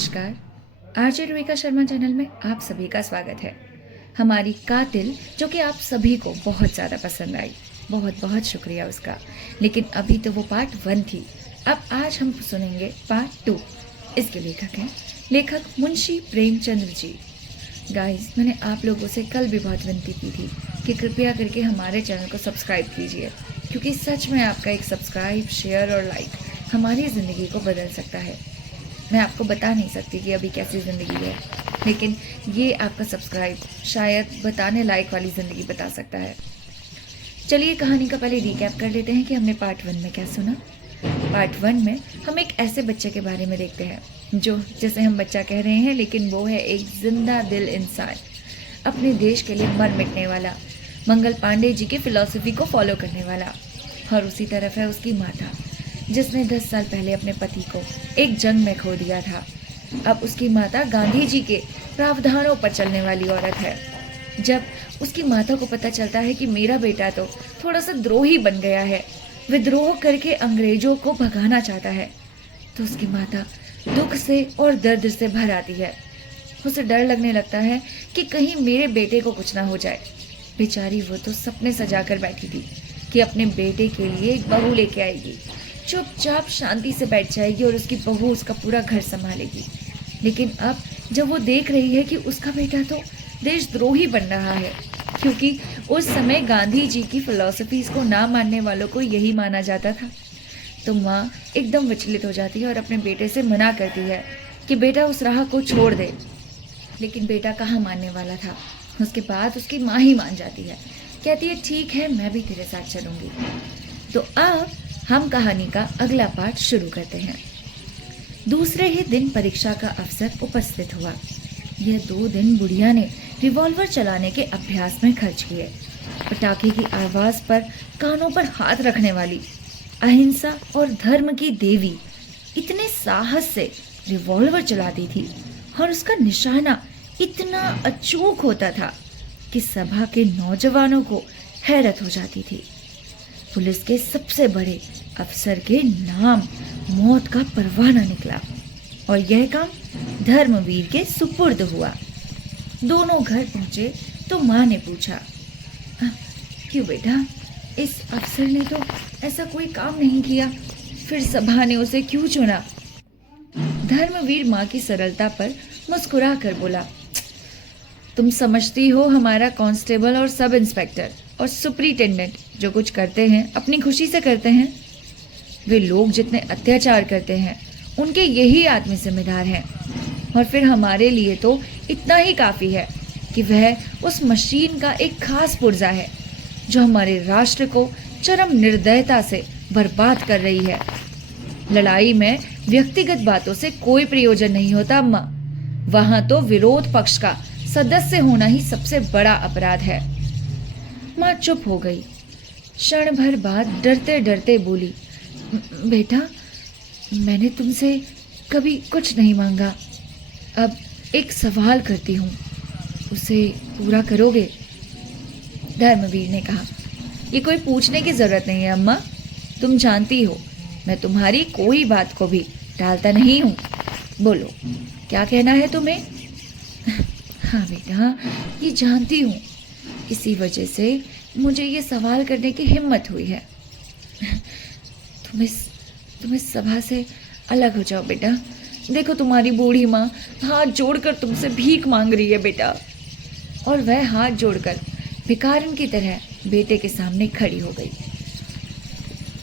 नमस्कार। RJ रुविका Sharma channel में आप सभी का स्वागत है। हमारी कातिल जो कि आप सभी को बहुत ज़्यादा पसंद आई, बहुत बहुत शुक्रिया उसका। लेकिन अभी तो वो पार्ट 1 थी, अब आज हम सुनेंगे पार्ट 2। इसके लेखक मुंशी प्रेमचंद्र जी। गाइस, मैंने आप लोगों से कल भी बहुत विनती की थी कि कृपया करके हमारे चैनल को सब्सक्राइब कीजिए, क्योंकि सच में आपका एक सब्सक्राइब, शेयर और लाइक हमारी ज़िंदगी को बदल सकता है। मैं आपको बता नहीं सकती कि अभी कैसी ज़िंदगी है, लेकिन ये आपका सब्सक्राइब शायद बताने लायक वाली ज़िंदगी बता सकता है। चलिए कहानी का पहले रिकैप कर लेते हैं कि हमने पार्ट 1 में क्या सुना। पार्ट 1 में हम एक ऐसे बच्चे के बारे में देखते हैं जो, जैसे हम बच्चा कह रहे हैं, लेकिन वो है एक जिंदा दिल इंसान, अपने देश के लिए मर मिटने वाला, मंगल पांडे जी की फिलॉसफी को फॉलो करने वाला। और उसी तरफ है उसकी माता, जिसने 10 साल पहले अपने पति को एक जंग में खो दिया था। अब उसकी माता गांधी जी के प्रावधानों पर चलने वाली औरत है। जब उसकी माता को पता चलता है कि मेरा बेटा तो थोड़ा सा द्रोही बन गया है, विद्रोह करके अंग्रेजों को भगाना चाहता है, तो उसकी माता दुख से और दर्द से भर आती है। उसे डर लगने लगता है कि कहीं मेरे बेटे को कुछ ना हो जाए। बेचारी वो तो सपने सजा कर बैठी थी कि अपने बेटे के लिए एक बहू लेके आएगी, चुपचाप शांति से बैठ जाएगी और उसकी बहू उसका पूरा घर संभालेगी। लेकिन अब जब वो देख रही है कि उसका बेटा तो देशद्रोही बन रहा है, क्योंकि उस समय गांधी जी की फिलॉसफीज को ना मानने वालों को यही माना जाता था, तो माँ एकदम विचलित हो जाती है और अपने बेटे से मना करती है कि बेटा उस राह को छोड़ दे। लेकिन बेटा कहाँ मानने वाला था। उसके बाद उसकी माँ ही मान जाती है, कहती है ठीक है, मैं भी तेरे साथ चलूंगी। तो अब हम कहानी का अगला पार्ट शुरू करते हैं। दूसरे ही दिन परीक्षा का अवसर उपस्थित हुआ। यह 2 दिन बुढ़िया ने रिवॉल्वर चलाने के अभ्यास में खर्च किए। पटाखे की आवाज पर कानों पर हाथ रखने वाली, अहिंसा और धर्म की देवी इतने साहस से रिवॉल्वर चलाती थी और उसका निशाना इतना अचूक होता था कि सभा के नौजवानों को हैरत हो जाती थी। पुलिस के सबसे बड़े अफसर के नाम मौत का परवाना निकला और यह काम धर्मवीर के सुपुर्द हुआ। दोनों घर पहुंचे तो माँ ने पूछा, क्यों बेटा, इस अफसर ने तो ऐसा कोई काम नहीं किया, फिर सभा ने उसे क्यों चुना? धर्मवीर माँ की सरलता पर मुस्कुरा कर बोला, तुम समझती हो हमारा कांस्टेबल और सब इंस्पेक्टर और सुपरिटेंडेंट जो कुछ करते हैं अपनी खुशी से करते हैं। वे लोग जितने अत्याचार करते हैं उनके यही आदमी जिम्मेदार हैं, और फिर हमारे लिए तो इतना ही काफ़ी है कि वह उस मशीन का एक खास पुर्जा है जो हमारे राष्ट्र को चरम निर्दयता से बर्बाद कर रही है। लड़ाई में व्यक्तिगत बातों से कोई प्रयोजन नहीं होता अम्मा, वहां तो विरोध पक्ष का सदस्य होना ही सबसे बड़ा अपराध है। माँ चुप हो गई। क्षण भर बाद डरते डरते बोली, बेटा, मैंने तुमसे कभी कुछ नहीं मांगा। अब एक सवाल करती हूँ, उसे पूरा करोगे? धर्मवीर ने कहा, ये कोई पूछने की जरूरत नहीं है अम्मा, तुम जानती हो मैं तुम्हारी कोई बात को भी टालता नहीं हूँ। बोलो, क्या कहना है तुम्हें? हाँ बेटा, ये जानती हूँ, इसी वजह से मुझे ये सवाल करने की हिम्मत हुई है। तुम इस सभा से अलग हो जाओ बेटा। देखो, तुम्हारी बूढ़ी माँ हाथ जोड़कर तुमसे भीख मांग रही है बेटा। और वह हाथ जोड़कर भिखारन की तरह बेटे के सामने खड़ी हो गई।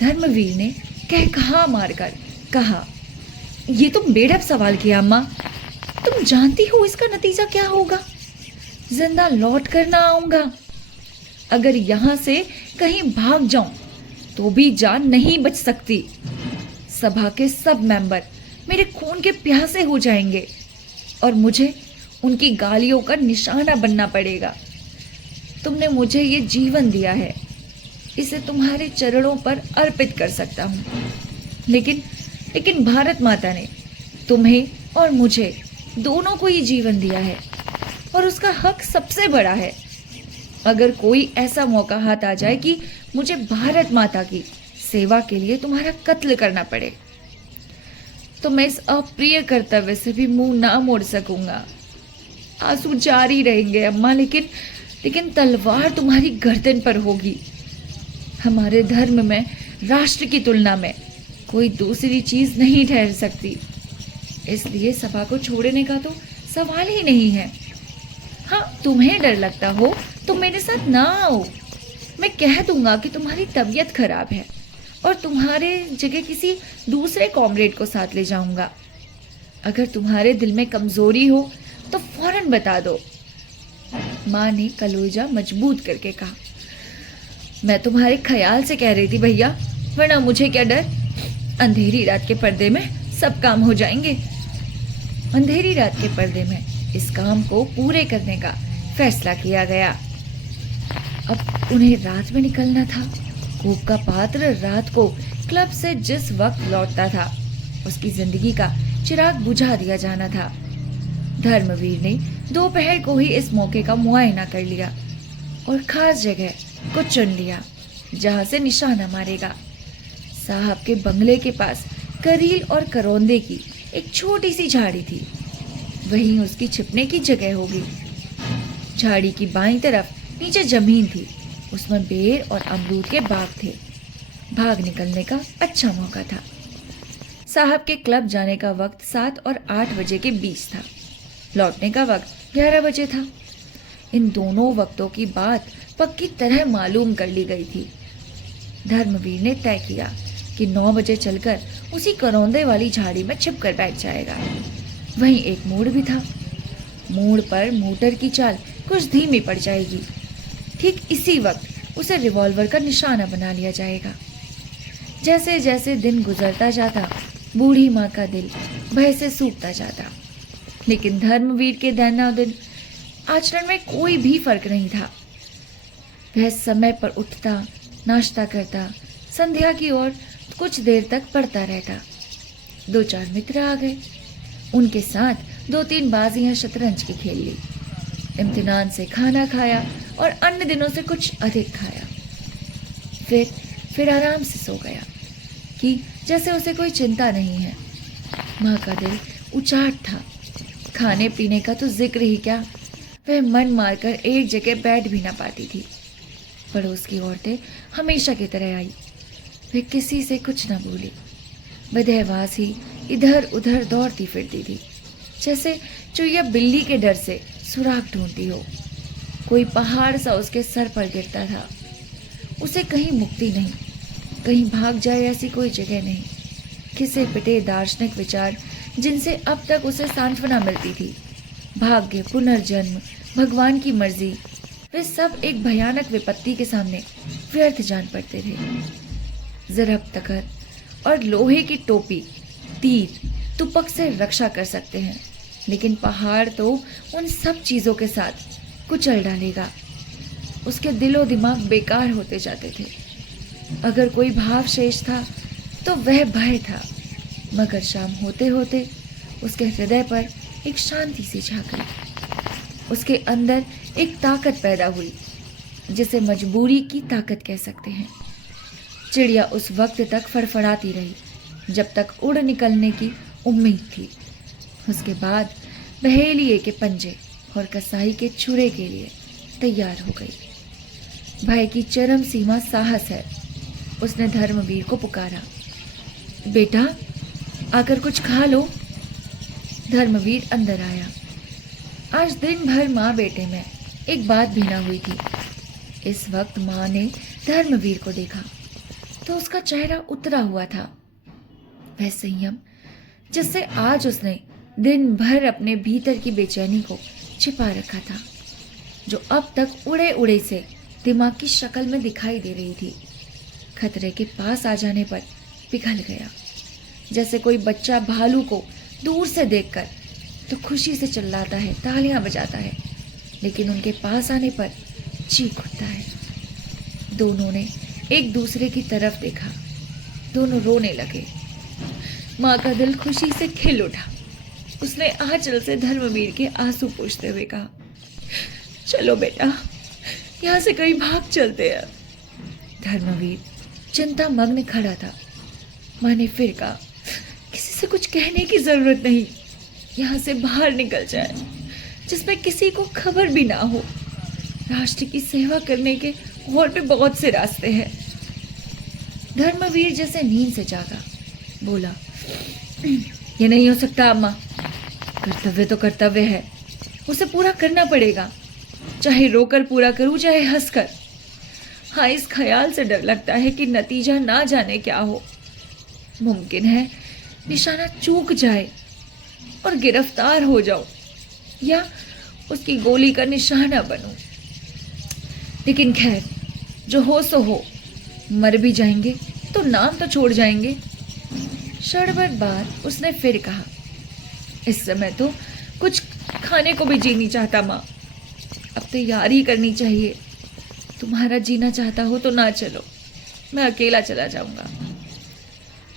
धर्मवीर ने कहा मारकर कहा, ये तुम बेढब सवाल किया अम्मा, तुम जानती हो इसका नतीजा क्या होगा? जिंदा लौट कर ना आऊंगा। अगर यहां से कहीं भाग जाऊं तो भी जान नहीं बच सकती। सभा के सब मेंबर मेरे खून के प्यासे हो जाएंगे और मुझे उनकी गालियों का निशाना बनना पड़ेगा। तुमने मुझे ये जीवन दिया है, इसे तुम्हारे चरणों पर अर्पित कर सकता हूँ, लेकिन भारत माता ने तुम्हें और मुझे दोनों को ये जीवन दिया है और उसका हक सबसे बड़ा है। अगर कोई ऐसा मौका हाथ आ जाए कि मुझे भारत माता की सेवा के लिए तुम्हारा कत्ल करना पड़े, तो मैं इस अप्रिय कर्तव्य से भी मुंह ना मोड़ सकूंगा। आंसू जारी रहेंगे अम्मा, लेकिन तलवार तुम्हारी गर्दन पर होगी। हमारे धर्म में राष्ट्र की तुलना में कोई दूसरी चीज नहीं ठहर सकती, इसलिए सभा को छोड़ने का तो सवाल ही नहीं है। हाँ, तुम्हें डर लगता हो तो मेरे साथ ना आओ। मैं कह दूंगा कि तुम्हारी तबीयत खराब है और तुम्हारे जगह किसी दूसरे कॉमरेड को साथ ले जाऊंगा। अगर तुम्हारे दिल में कमजोरी हो तो फौरन बता दो। माँ ने कलेजा मजबूत करके कहा। मैं तुम्हारे ख्याल से कह रही थी भैया, वरना मुझे क्या डर। अंधेरी रात के पर्दे में सब काम हो जाएंगे। अंधेरी रात के पर्दे में इस काम को पूरे करने का फैसला किया गया। अब उन्हें रात में निकलना था। कूप का पात्र रात को क्लब से जिस वक्त लौटता था, उसकी जिंदगी का चिराग बुझा दिया जाना था। धर्मवीर ने दोपहर को ही इस मौके का मुआयना कर लिया और खास जगह को चुन लिया जहां से निशाना मारेगा। साहब के बंगले के पास करील और करौंदे की एक छोटी सी झाड़ी थी, वहीं उसकी छिपने की जगह होगी। झाड़ी की बाईं तरफ नीचे जमीन थी, उसमें बेर और अमरूद के बाग थे। भाग निकलने का अच्छा मौका था। साहब के क्लब जाने का वक्त 7 और 8 बजे के बीच था। लौटने का वक्त 11 बजे था। इन दोनों वक्तों की बात पक्की तरह मालूम कर ली गई थी। धर्मवीर ने तय किया कि 9 बजे चलकर उसी करौंदे वाली झाड़ी में छिपकर बैठ जाएगा। वहीं एक मोड़ भी था। मोड़ पर मोटर की चाल कुछ धीमी पड़ जाएगी। ठीक इसी वक्त उसे रिवॉल्वर का निशाना बना लिया जाएगा। जैसे जैसे दिन गुजरता जाता, बूढ़ी माँ का दिल भय से सूखता जाता, लेकिन धर्मवीर के दैनंदिन आचरण में कोई भी फर्क नहीं था। वह समय पर उठता, नाश्ता करता, संध्या की ओर कुछ देर तक पढ़ता रहता। 2-4 मित्र आ गए। उनके साथ 2-3 बाजियां शतरंज की खेल ली। इम्तिनान से खाना खाया और अन्य दिनों से कुछ अधिक खाया। फिर आराम से सो गया कि जैसे उसे कोई चिंता नहीं है। माँ का दिल उचाट था। खाने पीने का तो जिक्र ही क्या, वह मन मारकर एक जगह बैठ भी ना पाती थी। पड़ोस की औरतें हमेशा की तरह आई। वे किसी से कुछ न बोली, बदहवास ही इधर उधर दौड़ती फिरती थी, जैसे चुईया बिल्ली के डर से सुराग ढूंढती हो। कोई पहाड़ सा उसके सर पर गिरता था। उसे कहीं मुक्ति नहीं, कहीं भाग जाए ऐसी कोई जगह नहीं। घिसे पिटे दार्शनिक विचार जिनसे अब तक उसे सांत्वना मिलती थी, भाग्य, पुनर्जन्म, भगवान की मर्जी, वे सब एक भयानक विपत्ति के सामने व्यर्थ जान पड़ते थे। जरब तकर और लोहे की टोपी, तीर, तुपक से रक्षा कर सकते हैं, लेकिन पहाड़ तो उन सब चीजों के साथ कुचल डालेगा। उसके दिलो दिमाग बेकार होते जाते थे। अगर कोई भाव शेष था तो वह भय था, मगर शाम होते होते उसके हृदय पर एक शांति सी छा गई। उसके अंदर एक ताकत पैदा हुई जिसे मजबूरी की ताकत कह सकते हैं। चिड़िया उस वक्त तक फड़फड़ाती रही जब तक उड़ निकलने की उम्मीद थी। उसके बाद बहेलिए के पंजे और कसाई के छुरे के लिए तैयार हो गई। भय की चरम सीमा साहस है। उसने धर्मवीर को पुकारा, बेटा आकर कुछ खा लो। धर्मवीर अंदर आया। आज दिन भर माँ बेटे में एक बात भी ना हुई थी। इस वक्त माँ ने धर्मवीर को देखा तो उसका चेहरा उतरा हुआ था। वह संयम जिससे आज उसने दिन भर अपने भीतर की बेचैनी को छिपा रखा था, जो अब तक उड़े उड़े से दिमाग की शक्ल में दिखाई दे रही थी, खतरे के पास आ जाने पर पिघल गया। जैसे कोई बच्चा भालू को दूर से देखकर तो खुशी से चिल्लाता है, तालियां बजाता है, लेकिन उनके पास आने पर चीख उठता है। दोनों ने एक दूसरे की तरफ देखा। दोनों रोने लगे। माँ का दिल खुशी से खिल उठा। उसने आंचल से धर्मवीर के आंसू पोंछते हुए कहा, चलो बेटा, यहाँ से कहीं भाग चलते हैं। धर्मवीर चिंता मग्न खड़ा था। माँ ने फिर कहा, किसी से उसे कुछ कहने की जरूरत नहीं, यहाँ से बाहर निकल जाए, जिसमें किसी को खबर भी ना हो। राष्ट्र की सेवा करने के और भी बहुत से रास्ते हैं। धर्मवीर जैसे नींद से जागा, बोला, ये नहीं हो सकता अम्मा, कर्तव्य तो कर्तव्य है, उसे पूरा करना पड़ेगा, चाहे रोकर पूरा करूं चाहे हंसकर। हाँ, इस ख्याल से डर लगता है कि नतीजा ना जाने क्या हो। मुमकिन है निशाना चूक जाए और गिरफ्तार हो जाओ, या उसकी गोली का निशाना बनूं। लेकिन खैर, जो हो सो हो, मर भी जाएंगे तो नाम तो छोड़ जाएंगे। क्षणभर बाद उसने फिर कहा, इस समय तो कुछ खाने को भी जी नहीं चाहता माँ, अब तैयारी करनी चाहिए। तुम्हारा जीना चाहता हो तो ना चलो, मैं अकेला चला जाऊंगा।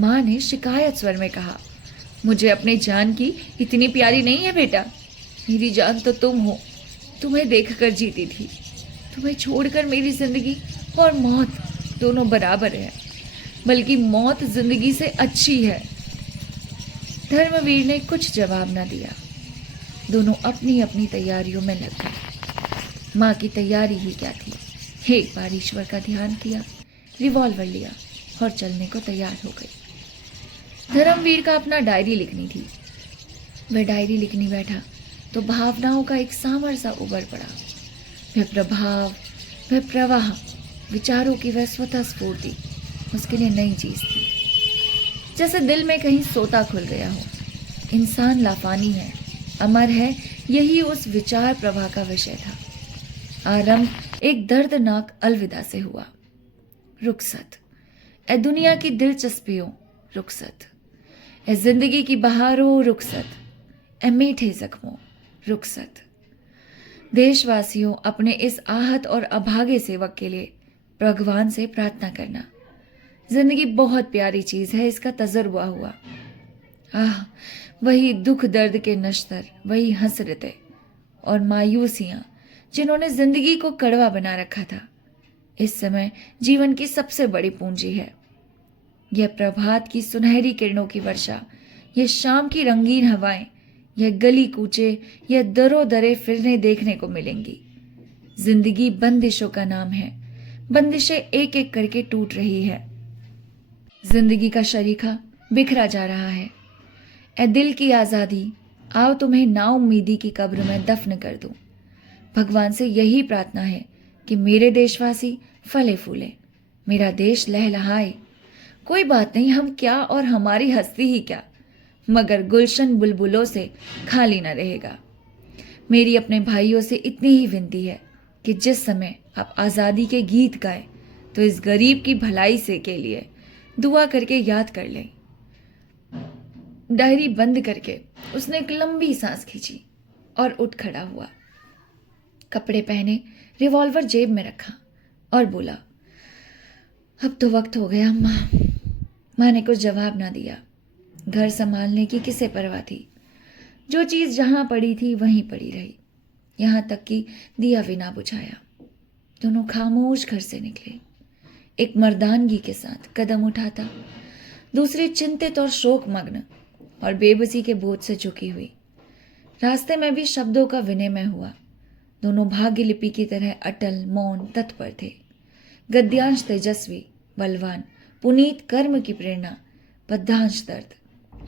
माँ ने शिकायत स्वर में कहा, मुझे अपनी जान की इतनी प्यारी नहीं है बेटा, मेरी जान तो तुम हो, तुम्हें देखकर जीती थी। तुम्हें छोड़कर मेरी जिंदगी और मौत दोनों बराबर है, बल्कि मौत जिंदगी से अच्छी है। धर्मवीर ने कुछ जवाब न दिया। दोनों अपनी अपनी तैयारियों में लग गए। माँ की तैयारी ही क्या थी, एक बार ईश्वर का ध्यान किया, रिवॉल्वर लिया और चलने को तैयार हो गई। धर्मवीर का अपना डायरी लिखनी थी। वह डायरी लिखने बैठा तो भावनाओं का एक सामर सा उभर पड़ा। वह प्रभाव, वह प्रवाह, विचारों की वह स्वतः स्फूर्ति उसके लिए नई चीज थी। जैसे दिल में कहीं सोता खुल गया हो। इंसान लाफानी है, अमर है, यही उस विचार प्रवाह का विषय था। आरंभ एक दर्दनाक अलविदा से हुआ। रुखसत, ए दुनिया की दिलचस्पियों रुखसत, ए जिंदगी की बहारों रुखसत, ए मीठे जख्मों रुखसत। देशवासियों, अपने इस आहत और अभागे सेवक के लिए भगवान से प्रार्थना करना। जिंदगी बहुत प्यारी चीज है, इसका तजुर्बा हुआ। आह, वही दुख दर्द के नश्तर, वही हसरतें और मायूसियां जिन्होंने जिंदगी को कड़वा बना रखा था, इस समय जीवन की सबसे बड़ी पूंजी है। यह प्रभात की सुनहरी किरणों की वर्षा, यह शाम की रंगीन हवाएं, यह गली कूचे, यह दरो दरे फिरने देखने को मिलेंगी। जिंदगी बंदिशों का नाम है, बंदिशें एक एक करके टूट रही है। जिंदगी का शरीखा बिखरा जा रहा है। ए दिल की आजादी, आओ तुम्हें नाउम्मीदी की कब्र में दफन कर दूं। भगवान से यही प्रार्थना है कि मेरे देशवासी फले फूले, मेरा देश लहलहाए। कोई बात नहीं, हम क्या और हमारी हस्ती ही क्या, मगर गुलशन बुलबुलों से खाली न रहेगा। मेरी अपने भाइयों से इतनी ही विनती है कि जिस समय आप आज़ादी के गीत गाएं तो इस गरीब की भलाई से के लिए दुआ करके याद कर लें। डायरी बंद करके उसने एक लंबी सांस खींची और उठ खड़ा हुआ। कपड़े पहने, रिवॉल्वर जेब में रखा और बोला, अब तो वक्त हो गया अम्मा। माँ ने कुछ जवाब ना दिया। घर संभालने की किसे परवाह थी। जो चीज जहां पड़ी थी वहीं पड़ी रही, यहां तक कि दिया भी ना बुझाया। दोनों खामोश घर से निकले। एक मर्दानगी के साथ कदम उठाता, दूसरी चिंतित और शोकमग्न और बेबसी के बोझ से झुकी हुई। रास्ते में भी शब्दों का विनिमय हुआ। दोनों भाग्य लिपि की तरह अटल, मौन, तत्पर थे। गद्यांश तेजस्वी, बलवान, पुनीत कर्म की प्रेरणा, पद्यांश दर्द,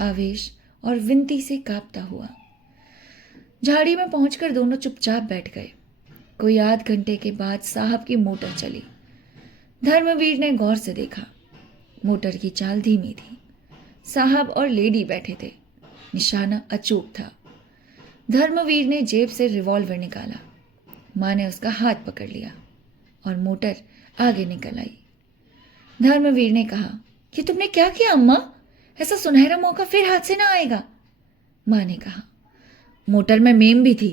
आवेश और विनती से कांपता हुआ। झाड़ी में पहुंचकर दोनों चुपचाप बैठ गए। कोई आध घंटे के बाद साहब की मोटर चली। धर्मवीर ने गौर से देखा। मोटर की चाल धीमी थी। साहब और लेडी बैठे थे। निशाना अचूक था। धर्मवीर ने जेब से रिवॉल्वर निकाला। माँ ने उसका हाथ पकड़ लिया और मोटर आगे निकल आई। धर्मवीर ने कहा, कि तुमने क्या किया अम्मा? ऐसा सुनहरा मौका फिर हाथ से ना आएगा। माँ ने कहा, मोटर में मेम भी थी,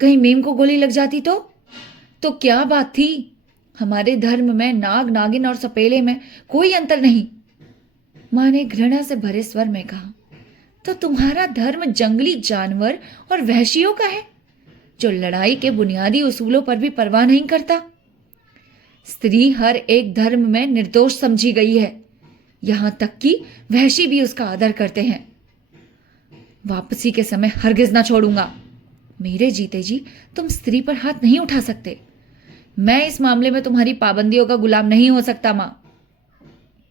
कहीं मेम को गोली लग जाती तो क्या बात थी? हमारे धर्म में नाग, नागिन और सपेले में कोई अंतर नहीं। माँ ने घृणा से भरे स्वर में कहा, तो तुम्हारा धर्म जंगली जानवर और वहशियों का है, जो लड़ाई के बुनियादी उसूलों पर भी परवाह नहीं करता। स्त्री हर एक धर्म में निर्दोष समझी गई है, यहां तक कि वहशी भी उसका आदर करते हैं। वापसी के समय हरगिज ना छोड़ूंगा। मेरे जीते जी तुम स्त्री पर हाथ नहीं उठा सकते। मैं इस मामले में तुम्हारी पाबंदियों का गुलाम नहीं हो सकता माँ।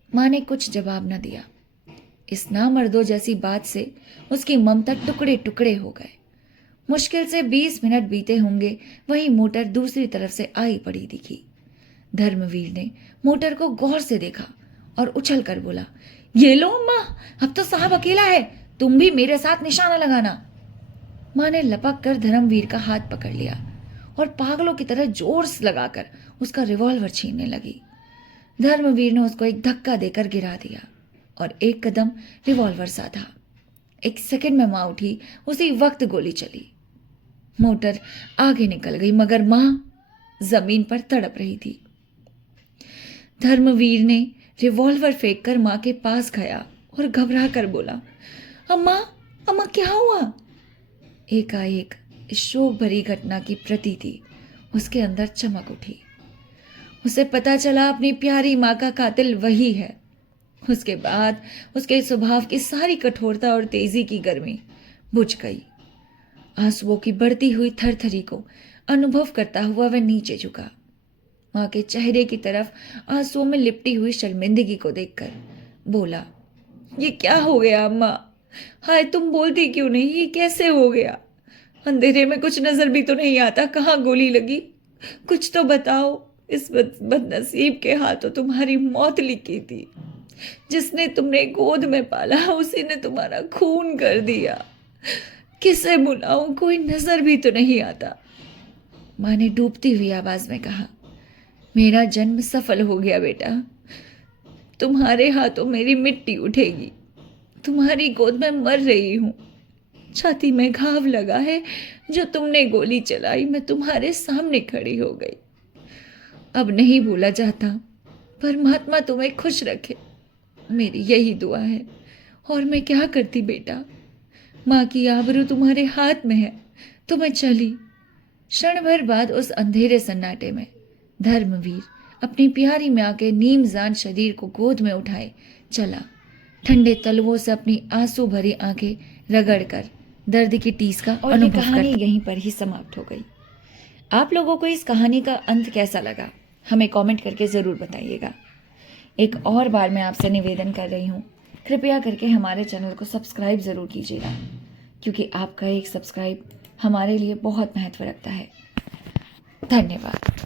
माँ ने कुछ जवाब न दिया। इस नामर्दों जैसी बात से उसकी ममता टुकड़े टुकड़े हो गए। मुश्किल से 20 मिनट बीते होंगे, वही मोटर दूसरी तरफ से आई पड़ी दिखी। धर्मवीर ने मोटर को गौर से देखा और उछल कर बोला, ये लो अम्मा, अब तो साहब अकेला है, तुम भी मेरे साथ निशाना लगाना। माँ ने लपक कर धर्मवीर का हाथ पकड़ लिया और पागलों की तरह जोर से लगाकर उसका रिवॉल्वर छीनने लगी। धर्मवीर ने उसको एक धक्का देकर गिरा दिया और एक कदम रिवॉल्वर साधा। 1 सेकंड में माँ उठी, उसी वक्त गोली चली। मोटर आगे निकल गई मगर माँ जमीन पर तड़प रही थी। धर्मवीर ने रिवॉल्वर फेंककर माँ के पास गया और घबरा कर बोला, अम्मा, अम्मा क्या हुआ? एकाएक इस शोक भरी घटना की प्रतीति उसके अंदर चमक उठी। उसे पता चला अपनी प्यारी माँ का कातिल वही है। उसके बाद उसके स्वभाव की सारी कठोरता और तेजी की गर्मी बुझ गई। आंसुओं की बढ़ती हुई थरथरी को अनुभव करता हुआ वह नीचे झुका। माँ के चेहरे की तरफ आंसुओं में लिपटी हुई शर्मिंदगी को देखकर बोला, ये क्या हो गया अम्मा? हाय, तुम बोलती क्यों नहीं? ये कैसे हो गया? अंधेरे में कुछ नजर भी तो नहीं आता, कहाँ गोली लगी? कुछ तो बताओ। इस बदनसीब के हाथों तुम्हारी मौत लिखी थी। जिसने तुमने गोद में पाला उसी ने तुम्हारा खून कर दिया। किसे बुलाऊं? कोई नजर भी तो नहीं आता। माँ ने डूबती हुई आवाज में कहा, मेरा जन्म सफल हो गया बेटा। तुम्हारे हाथों मेरी मिट्टी उठेगी। तुम्हारी गोद में मर रही हूं। छाती में घाव लगा है। जो तुमने गोली चलाई, मैं तुम्हारे सामने खड़ी हो गई। अब नहीं भूला जाता। परमात्मा तुम्हें खुश रखे, मेरी यही दुआ है। और मैं क्या करती बेटा? माँ की आबरू तुम्हारे हाथ में है, तो मैं चली। क्षण भर बाद उस अंधेरे सन्नाटे में धर्मवीर अपनी प्यारी माँ के नीमजान शरीर को गोद में उठाए चला, ठंडे तलवों से अपनी आंसू भरी आंखें रगड़कर दर्द की टीस का अनुभव कहानी यहीं पर ही समाप्त हो गई। आप लोगों को इस कहानी का अंत कैसा लगा, हमें कमेंट करके ज़रूर बताइएगा। एक और बार मैं आपसे निवेदन कर रही हूँ, कृपया करके हमारे चैनल को सब्सक्राइब ज़रूर कीजिएगा, क्योंकि आपका एक सब्सक्राइब हमारे लिए बहुत महत्व रखता है। धन्यवाद।